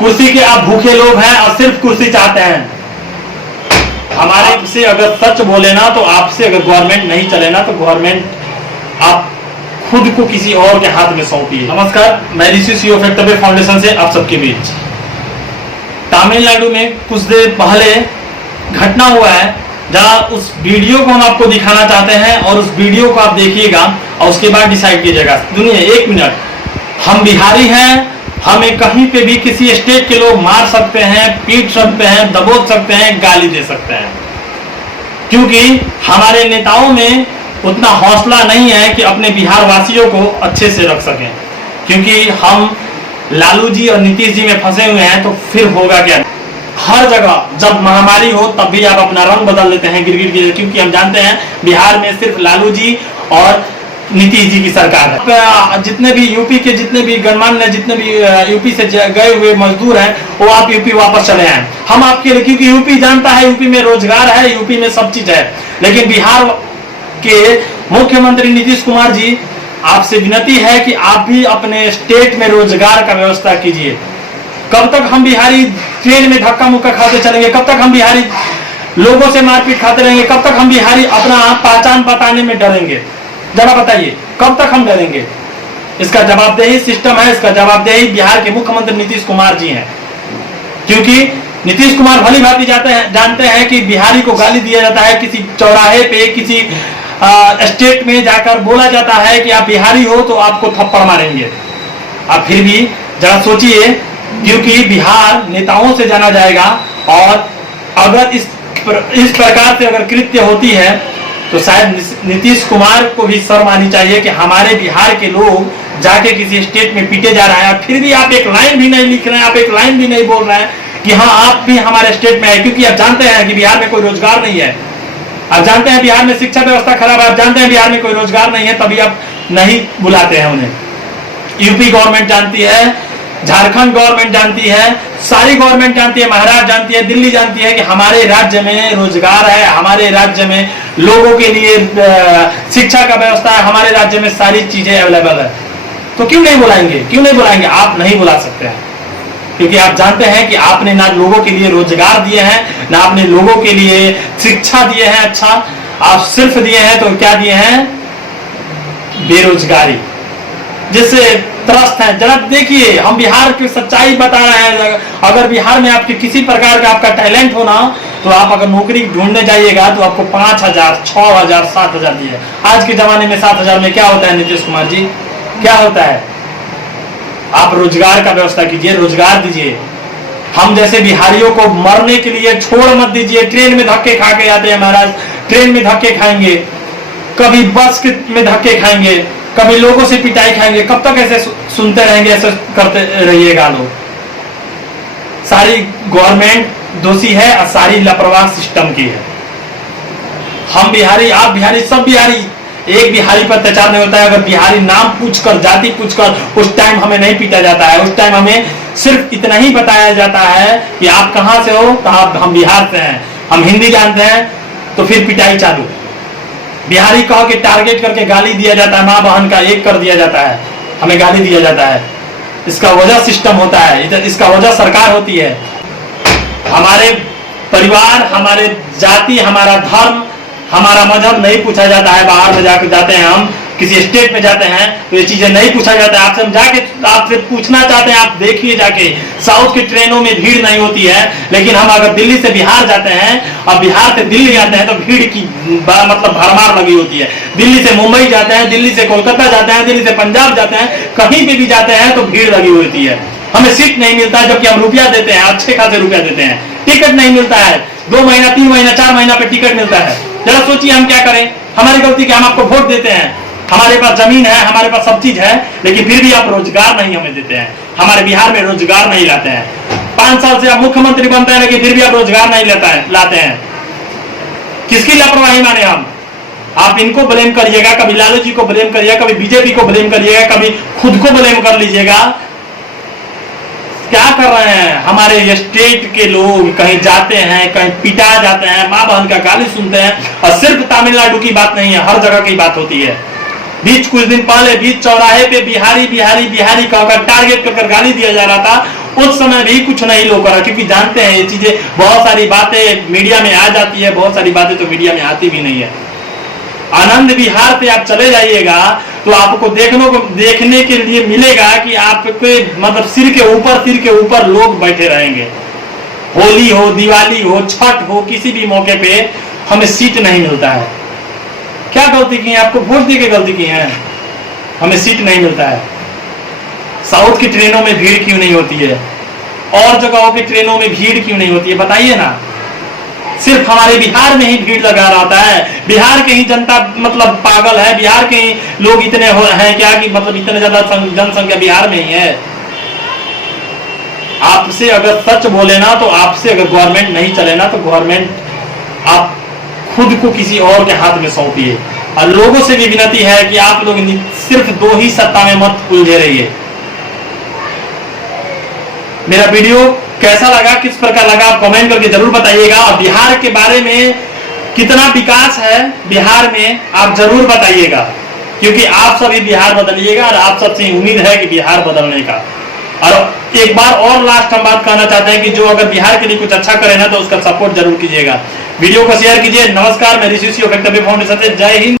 कुर्सी के आप भूखे लोग हैं और सिर्फ कुर्सी चाहते हैं। हमारे से अगर सच बोले ना तो आपसे अगर गवर्नमेंट नहीं चले ना तो गवर्नमेंट आप खुद को किसी और के हाथ में सौंपिए। नमस्कार, मैं ऋषि सीओ फैक्टवे फाउंडेशन से आप सबके बीच। तमिलनाडु में कुछ देर पहले घटना हुआ है जहां उस वीडियो को हम आपको दिखाना चाहते हैं और उस वीडियो को आप देखिएगा और उसके बाद डिसाइड कीजिएगा। सुनिए, एक मिनट, हम बिहारी हैं, हमें कहीं पे भी किसी स्टेट के लोग मार सकते हैं, पीट सकते हैं, दबोच सकते हैं, गाली दे सकते हैं, क्योंकि हमारे नेताओं में उतना हौसला नहीं है कि अपने बिहार वासियों को अच्छे से रख सकें। क्योंकि हम लालू जी और नीतीश जी में फंसे हुए हैं तो फिर होगा क्या। हर जगह जब महामारी हो तब भी आप अपना रंग बदल लेते हैं गिरगिट के, क्योंकि हम जानते हैं बिहार में सिर्फ लालू जी और नीतीश जी की सरकार है। जितने भी यूपी के जितने भी गणमान्य जितने भी यूपी से गए हुए मजदूर हैं वो आप यूपी वापस चले आए। हम आपके लिए, क्योंकि यूपी जानता है यूपी में रोजगार है, यूपी में सब चीज है। लेकिन बिहार के मुख्यमंत्री नीतीश कुमार जी, आपसे विनती है कि आप भी अपने स्टेट में रोजगार का व्यवस्था कीजिए। कब तक हम बिहारी ट्रेन में धक्का मुक्का खाते चलेंगे? कब तक हम बिहारी लोगों से मारपीट खाते रहेंगे? कब तक हम बिहारी अपना पहचान बताने में डरेंगे? जरा बताइए, कब तक हम डरेंगे? इसका जवाबदेही सिस्टम है, इसका जवाबदेही बिहार के मुख्यमंत्री नीतीश कुमार जी हैं। क्योंकि नीतीश कुमार भली भांति जानते हैं कि बिहारी को गाली दिया जाता है, किसी चौराहे पे किसी स्टेट में जाकर बोला जाता है कि आप बिहारी हो तो आपको थप्पड़ मारेंगे। आप फिर भी जरा सोचिए, क्योंकि बिहार नेताओं से जाना जाएगा और अगर इस प्रकार से अगर कृत्य होती है तो शायद नीतीश कुमार को भी शर्म आनी चाहिए कि हमारे बिहार के लोग जाके किसी स्टेट में पीटे जा रहे हैं, फिर भी आप एक लाइन भी नहीं लिख रहे हैं, आप एक लाइन भी नहीं बोल रहे हैं कि हाँ आप भी हमारे स्टेट में आए। क्योंकि आप जानते हैं कि बिहार में कोई रोजगार नहीं है, आप जानते हैं बिहार में शिक्षा व्यवस्था खराब है, आप जानते हैं बिहार में कोई रोजगार नहीं है, तभी आप नहीं बुलाते हैं उन्हें। यूपी गवर्नमेंट जानती है, झारखंड गवर्नमेंट जानती है, सारी गवर्नमेंट जानती है, महाराष्ट्र जानती है, दिल्ली जानती है कि हमारे राज्य में रोजगार है, हमारे राज्य में लोगों के लिए शिक्षा का व्यवस्था है, हमारे राज्य में सारी चीजें अवेलेबल है। तो क्यों नहीं बुलाएंगे? क्यों नहीं बुलाएंगे? आप नहीं बुला सकते हैं, क्योंकि आप जानते हैं कि आपने ना लोगों के लिए रोजगार दिए हैं, ना आपने लोगों के लिए शिक्षा दिए हैं। अच्छा, आप सिर्फ दिए हैं तो क्या दिए हैं? बेरोजगारी, जिससे त्रस्त है। जरा देखिए, हम बिहार की सच्चाई बता रहे हैं। अगर बिहार में आपके किसी प्रकार का आपका टैलेंट हो ना, तो आप अगर नौकरी ढूंढने जाइएगा तो आपको 5,000, 6,000, 7,000 दिए। आज के जमाने में 7,000 में क्या होता है नीतीश कुमार जी? क्या होता है? आप रोजगार का व्यवस्था कीजिए, रोजगार दीजिए। हम जैसे बिहारियों को मरने के लिए छोड़ मत दीजिए। ट्रेन में धक्के खा के आते हैं महाराज, ट्रेन में धक्के खाएंगे, कभी बस में धक्के खाएंगे, कभी लोगों से पिटाई खाएंगे। कब तक ऐसे सुनते रहेंगे, ऐसे करते रहिएगा लोग? सारी गवर्नमेंट दोषी है और सारी लापरवाह सिस्टम की है। हम बिहारी, आप बिहारी, सब बिहारी, एक बिहारी पर अत्याचार नहीं होता है। अगर बिहारी नाम पूछकर, जाति पूछकर, उस टाइम हमें नहीं पीटा जाता है। उस टाइम हमें सिर्फ इतना ही बताया जाता है कि आप कहां से हो, तो हम बिहार से हैं, हम हिंदी जानते हैं, तो फिर पिटाई चालू। बिहारी कह के टारगेट करके गाली दिया जाता है, माँ बहन का एक कर दिया जाता है, हमें गाली दिया जाता है। इसका वजह सिस्टम होता है, इसका वजह सरकार होती है। हमारे परिवार, हमारे जाति, हमारा धर्म, हमारा मजहब नहीं पूछा जाता है। बाहर में जाकर जाते हैं, हम किसी स्टेट में जाते हैं तो ये चीजें नहीं पूछा जाता है। आपसे हम जाके आपसे पूछना चाहते हैं, आप देखिए जाके साउथ की ट्रेनों में भीड़ नहीं होती है, लेकिन हम अगर दिल्ली से बिहार जाते हैं और बिहार से दिल्ली आते हैं तो भीड़ की मतलब भरमार लगी होती है। दिल्ली से मुंबई जाते हैं, दिल्ली से कोलकाता जाते हैं, दिल्ली से पंजाब जाते हैं, कहीं पे भी जाते हैं तो भीड़ लगी होती है। हमें सीट नहीं मिलता है, जबकि हम रुपया देते हैं, अच्छे खासे रुपया देते हैं। टिकट नहीं मिलता है, 2 महीना, 3 महीना, 4 महीना पे टिकट मिलता है। जरा सोचिए हम क्या करें? हमारी गलती क्या? हम आपको वोट देते हैं, हमारे पास जमीन है, हमारे पास सब चीज है, लेकिन फिर भी आप रोजगार नहीं हमें देते हैं। हमारे बिहार में रोजगार नहीं लाते हैं। 5 साल से आप मुख्यमंत्री बनते हैं, लेकिन फिर भी आप रोजगार नहीं लाते हैं। किसकी लापरवाही माने हम? आप इनको ब्लेम करिएगा, कभी लालू जी को ब्लेम करिएगा, कभी बीजेपी को ब्लेम करिएगा, कभी खुद को ब्लेम कर लीजिएगा। क्या कर रहे हैं? हमारे स्टेट के लोग कहीं जाते हैं, कहीं पिटा जाते हैं, माँ बहन का गाली सुनते हैं। और सिर्फ तमिलनाडु की बात नहीं है, हर जगह की बात होती है। बीच कुछ दिन पहले बीच चौराहे पे बिहारी बिहारी बिहारी कहकर टारगेट कर गाली दिया जा रहा था। उस समय भी कुछ नहीं लोग करा, क्योंकि जानते हैं ये चीजें, बहुत सारी बातें मीडिया में आ जाती है, बहुत सारी बातें तो मीडिया में आती भी नहीं है। आनंद विहार पे आप चले जाइएगा तो आपको देखने के लिए मिलेगा कि आपके मतलब सिर के ऊपर लोग बैठे रहेंगे। होली हो, दिवाली हो, छठ हो, किसी भी मौके पे हमें सीट नहीं मिलता है। क्या गलती की है? आपको वोट दे के गलती की है, हमें सीट नहीं मिलता है। साउथ की ट्रेनों में भीड़ क्यों नहीं होती है, और जगहों की ट्रेनों में भीड़ क्यों नहीं होती है, बताइए ना। सिर्फ हमारे बिहार में ही भीड़ लगा रहता है। बिहार के ही जनता मतलब पागल है, बिहार के ही लोग इतने हैं क्या कि मतलब इतने ज्यादा जनसंख्या बिहार में ही है। आपसे अगर सच बोले ना, तो आपसे अगर गवर्नमेंट नहीं चले ना, तो गवर्नमेंट आप खुद को किसी और के हाथ में सौंपिए। और लोगों से भी विनती है कि आप लोग सिर्फ 2 ही सत्ता में मत उलझे रहिए। मेरा वीडियो कैसा लगा, किस प्रकार लगा, आप कमेंट करके जरूर बताइएगा। और बिहार के बारे में कितना विकास है बिहार में, आप जरूर बताइएगा, क्योंकि आप सभी बिहार बदलिएगा और आप सबसे उम्मीद है कि बिहार बदलने का। और एक बार और लास्ट हम बात कहना चाहते हैं कि जो अगर बिहार के लिए कुछ अच्छा करे ना, तो उसका सपोर्ट जरूर कीजिएगा। वीडियो को शेयर कीजिए। नमस्कार, मैं ऋषि फाउंडेशन से। जय हिंद।